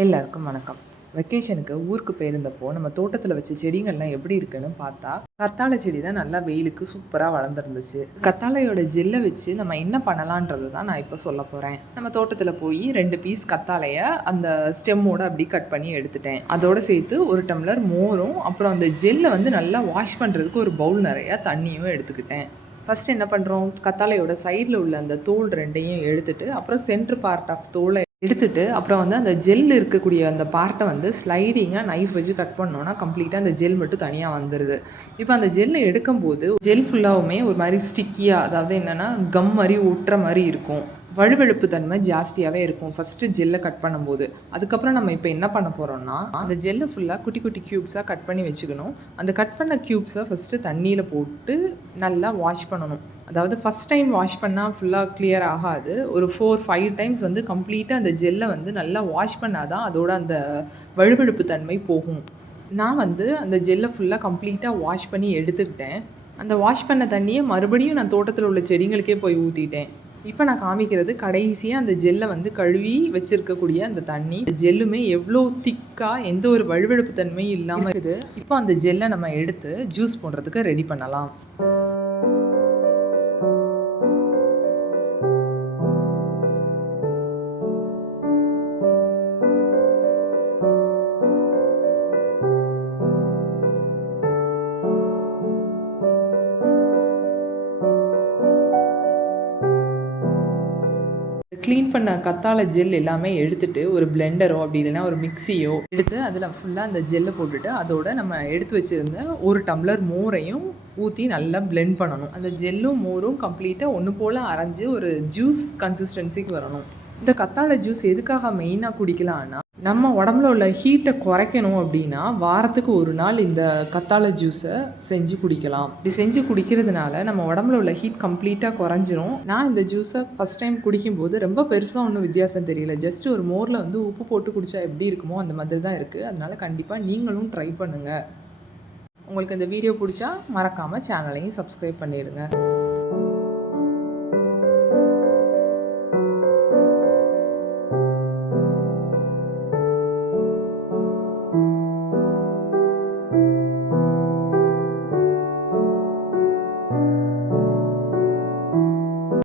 எல்லாருக்கும் வணக்கம். வெக்கேஷனுக்கு ஊருக்கு போயிருந்தப்போ நம்ம தோட்டத்தில் வச்ச செடிகள்லாம் எப்படி இருக்குன்னு பார்த்தா கத்தாழை செடி தான் நல்லா வெயிலுக்கு சூப்பராக வளர்ந்துருந்துச்சு. கத்தாழையோட ஜெல்லை வச்சு நம்ம என்ன பண்ணலான்றது தான் நான் இப்போ சொல்ல போகிறேன் நம்ம தோட்டத்தில் போய் ரெண்டு பீஸ் கத்தாழையை அந்த ஸ்டெம்மோட அப்படி கட் பண்ணி எடுத்துட்டேன். அதோட சேர்த்து ஒரு டம்ளர் மோரும் அப்புறம் அந்த ஜெல்லை வந்து நல்லா வாஷ் பண்ணுறதுக்கு ஒரு பவுல் நிறையா தண்ணியும் எடுத்துக்கிட்டேன். ஃபஸ்ட் என்ன பண்ணுறோம் கத்தாழையோட சைடில் உள்ள அந்த தோல் ரெண்டையும் எடுத்துட்டு அப்புறம் சென்ட்ரு பார்ட் ஆஃப் தோலை எடுத்துட்டு அப்புறம் வந்து அந்த ஜெல் இருக்கக்கூடிய அந்த பார்ட்டை வந்து ஸ்லைடிங்காக நைஃப் வச்சு கட் பண்ணோன்னா கம்ப்ளீட்டாக அந்த ஜெல் மட்டும் தனியாக வந்துடுது இப்போ அந்த ஜெல்லை எடுக்கும்போது ஜெல் ஃபுல்லாகவுமே ஒரு மாதிரி ஸ்டிக்கியாக அதாவது என்னென்னா கம் மாதிரி ஒட்டுற மாதிரி இருக்கும். வழுவழுப்பு தன்மை ஜாஸ்தியாகவே இருக்கும். ஃபஸ்ட்டு ஜெல்லை கட் பண்ணும்போது. அதுக்கப்புறம் நம்ம இப்போ என்ன பண்ண போகிறோம்னா அந்த ஜெல்லை ஃபுல்லாக குட்டி குட்டி க்யூப்ஸாக கட் பண்ணி வச்சுக்கணும். அந்த கட் பண்ண க்யூப்ஸை ஃபஸ்ட்டு தண்ணியில் போட்டு நல்லா வாஷ் பண்ணணும். அதாவது ஃபஸ்ட் டைம் வாஷ் பண்ணால் ஃபுல்லாக கிளியர் ஆகாது. ஒரு ஃபோர் ஃபைவ் டைம்ஸ் வந்து கம்ப்ளீட்டாக அந்த ஜெல்லை வந்து நல்லா வாஷ் பண்ணால் தான் அதோட அந்த வழுவழுப்பு தன்மை போகும். நான் வந்து அந்த ஜெல்லை ஃபுல்லாக கம்ப்ளீட்டாக வாஷ் பண்ணி எடுத்துக்கிட்டேன். அந்த வாஷ் பண்ண தண்ணியை மறுபடியும் நான் தோட்டத்தில் உள்ள செடிங்களுக்கே போய் ஊற்றிட்டேன் இப்போ நான் காமிக்கிறது கடைசியாக அந்த ஜெல்லை வந்து கழுவி வச்சிருக்கக்கூடிய அந்த தண்ணி. இந்த ஜெல்லுமே எவ்வளோ திக்காக எந்த ஒரு வழுவழுப்பு தன்மையும் இல்லாமல் இருக்குது. இப்போ அந்த ஜெல்லை நம்ம எடுத்து ஜூஸ் போடுறதுக்கு ரெடி பண்ணலாம். க்ளீன் பண்ண கத்தால ஜெல் எல்லாமே எடுத்துட்டு ஒரு பிளெண்டரோ அப்படி இல்லைன்னா ஒரு மிக்ஸியோ எடுத்து அதில் ஃபுல்லாக அந்த ஜெல்லை போட்டுட்டு அதோட நம்ம எடுத்து வச்சுருந்த ஒரு டம்ளர் மோரையும் ஊற்றி நல்லா பிளெண்ட் பண்ணணும். அந்த ஜெல்லும் மோரும் கம்ப்ளீட்டாக ஒன்று போல் அரைஞ்சு ஒரு ஜூஸ் கன்சிஸ்டன்சிக்கு வரணும். இந்த கத்தாழை ஜூஸ் எதுக்காக மெயினாக குடிக்கலாம்னா நம்ம உடம்புல உள்ள ஹீட்டை குறைக்கணும் அப்படின்னா வாரத்துக்கு ஒரு நாள் இந்த கத்தாழை ஜூஸை செஞ்சு குடிக்கலாம். இப்படி செஞ்சு குடிக்கிறதுனால நம்ம உடம்புல உள்ள ஹீட் கம்ப்ளீட்டாக குறைஞ்சிரும். நான் இந்த ஜூஸை ஃபஸ்ட் டைம் குடிக்கும்போது ரொம்ப பெருசாக ஒன்றும் வித்தியாசம் தெரியல. ஜஸ்ட் ஒரு மோரில் வந்து உப்பு போட்டு குடித்தா எப்படி இருக்குமோ அந்த மாதிரி தான் இருக்குது அதனால் கண்டிப்பாக நீங்களும் ட்ரை பண்ணுங்கள் உங்களுக்கு இந்த வீடியோ பிடிச்சா மறக்காமல் சேனலையும் சப்ஸ்கிரைப் பண்ணிடுங்க.